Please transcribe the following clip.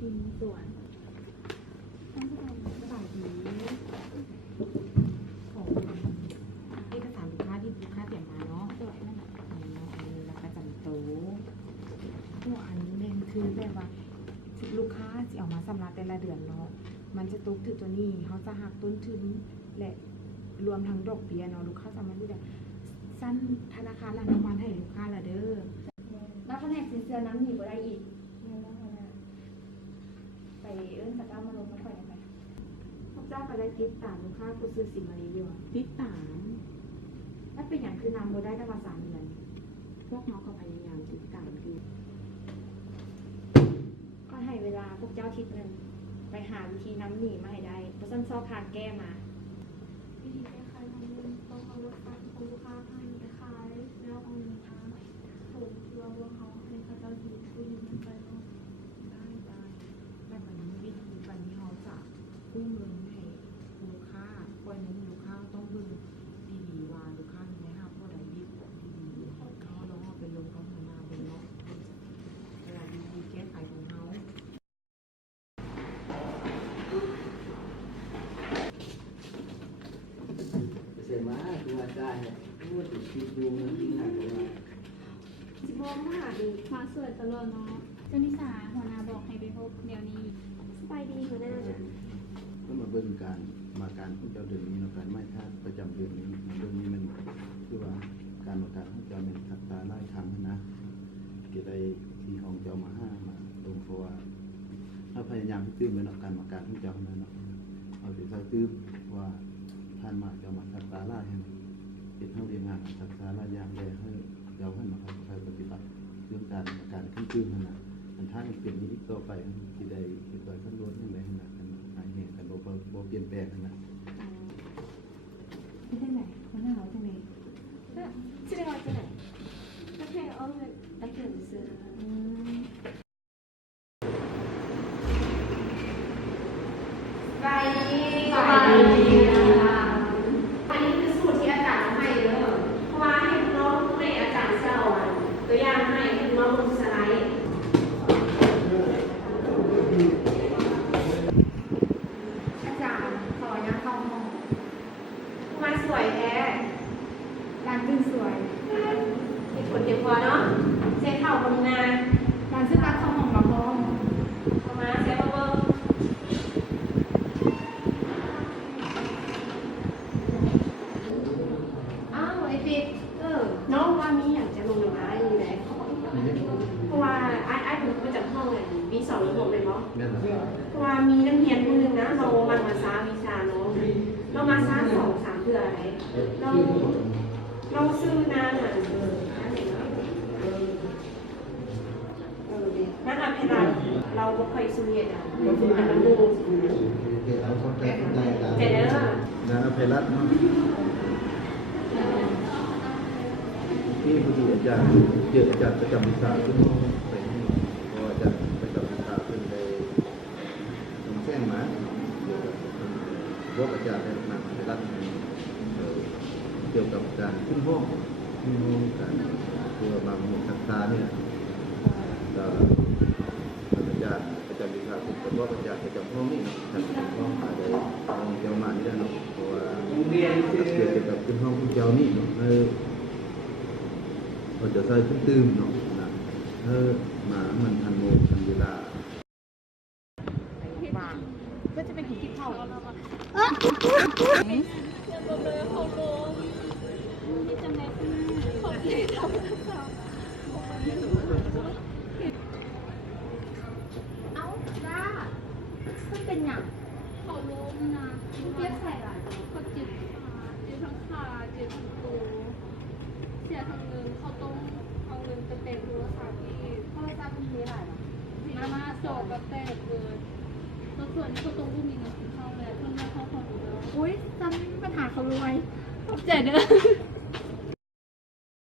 ดินสวนต้องสบายดีของเอกสารลูกค้าที่ลูกค้าเตรียมมาเนาะตัวนั่นแหละอันนี้ราคาจำโตตัวอันนี้เน้นคือแบบว่าลูกค้าจะออกมาสำรับแต่ละเดือนเนาะมันจะตกถึงตัวนี้เขาจะหักต้นทุนและรวมทั้งดอกเบี้ยเนาะลูกค้าสามารถที่จะสั้นธนาคารละน้ำมันให้ลูกค้าละเด้อแล้วแผนกสินเชื่อน้ำหนีบ่ได้อีกไปเอื้อนกับเจ้ามาลงมาถอยไปพวกเจ้าก็ได้ติดตามลูกค้าผู้ซื้อสินมารีวิวติดตามและเป็นอย่างคือนำโบได้ตั้งแต่3 เดือนพวกน้องก็พยายามติดตามดูก็ให้เวลาพวกเจ้าทิศหนึ่งไปหาวิธีน้ำหนีมาให้ได้เพราะฉันชอบทางแก้มาวิธีแก้ไขของมันต้องเอารถฟันของลูกค้าให้ไปขายแล้วเอาเงินทางถูกเราว่าเขาให้เขาเจ้าดีผู้ยืมไปเนาะได้แบบนี้วิธีวันนี้เขาจะกู้เงินให้ลูกค้าปล่อยเงินลูกค้าต้องดูดีๆว่าลูกค้าในห้างผู้ใดดีดีๆเขาลองเอาไปลงกับนาบนเนาะเวลาดีๆแก้ไขของเขาเสียมาคือว่าได้เนี่ยพูดถึงคิดดูมันยิ่งหนักกว่าจิบมาหาดีมาสวยตลอดเนาะเจ้านิสาหัวหน้าบอกให้ไปพบเดี๋ยวนี้สบายดีหัวหน้าก็มาเบิ่งการของเจ้าเดือนนี้เนาะการไม่ท่าประจำเดือนนี้เดือนนี้มันคือว่าการของเจ้าเป็นทักษะไล่คำนะเกี่ยวกับที่ของเจ้ามามาลงเพราะว่าถ้าพยายามที่ตื้มเป็นการของเจ้านั้นเนาะเอาสิใส่ตื้มว่าท่านมาเจ้ามาทักษะไล่ให้เป็นเท่าเรียนงานทักษะไล่ยางแดให้เจ้าให้มาใช้ปฏิบัติเรื่องการขึ้นตื้มนั่นนะมันท่านเป็นนี้ต่อไปที่ใดที่ต่อยขั้นรถยังไงนะกันหายเหตุกันโบเปลี่ยนแปลงนะไม่ได้ไหนคนหน้าเขาจะไหนชื่อเราจะไหนก็แค่เอาเงินไปเกิดซื้อไปอันนี้คือสูตรที่อาจารย์ให้เด้อเพราะว่าให้น้องในอาจารย์สอนตัวอย่างให้น้องลงสไลด์อาจารย์ขอย้ำเข้าห้องมาสวยแท้ร้านขึ้นสวยมีผลเพียงพอเนาะเซ็ตเข่าคนนาร้านซื้อร้านเข้าห้องมาพร้อมเข้ามาเซ็ตเบอร์ไอฟิกน้องว่ามีอยากจะลงหรือไม่อยู่ไหนเพราะว่าไอ้ถึงมาจากห้องเลยวี2 หรือ 6เลยเนาะเพราะว่ามีนักเรียนคนหนึ่งนะเรามันมาซ้าวิชาเนาะเรามาซ้า2-3 เดือนอะไรเราซื้อนางอ่ะนักอภิรัตเราก็เคยซื้อเนี่ยอ่ะอันนั้นดูเจเนอร์นางอภิรัตน์เนาะที่ผู้ดูอาจารย์เจออาจารย์ประจำวิชาขึ้นห้องไปห้องเพราะอาจารย์ประจำวิชาขึ้นในแท่งหมาบอกอาจารย์ในนางอภิรัตน์เกี่ยวกับการขึ้นห้องการตัวบางหมวดทักษะเนี่ยอาจารย์ประจำวิชาคุณก็บอกอาจารย์ประจำห้องนี่ทักษะห้องอาจจะห้องเจ้ามานี่ได้เนาะเพราะว่าเกี่ยวกับขึ้นห้องเจ้านี่เนาะเราจะใส่ขึ้นตื้มเนาะนะมามันทันโมทันเวลาก็จะเป็นหินที่เผาเขาลงนี่จังไงเขาเลยทำกับเขาเอาจ้ามันเป็นอย่างเขาล้มนะเทียบใส่หลายเขาเจ็บทั้งขาเจ็บทั้งตัวเสียทั้งเงินเขาต้องเอาเงินไปเต็มโทรศัพท์อีกโทรศัพท์มันมีหลายมาจอดแบบแตกเลยแล้วส่วนนี้เขาต้องรู้มีเงินเข้าเลยเพื่อนแม่เขาขอดูแล้วอุ้ยจำปัญหาเขารวยเจ็ดเด้อ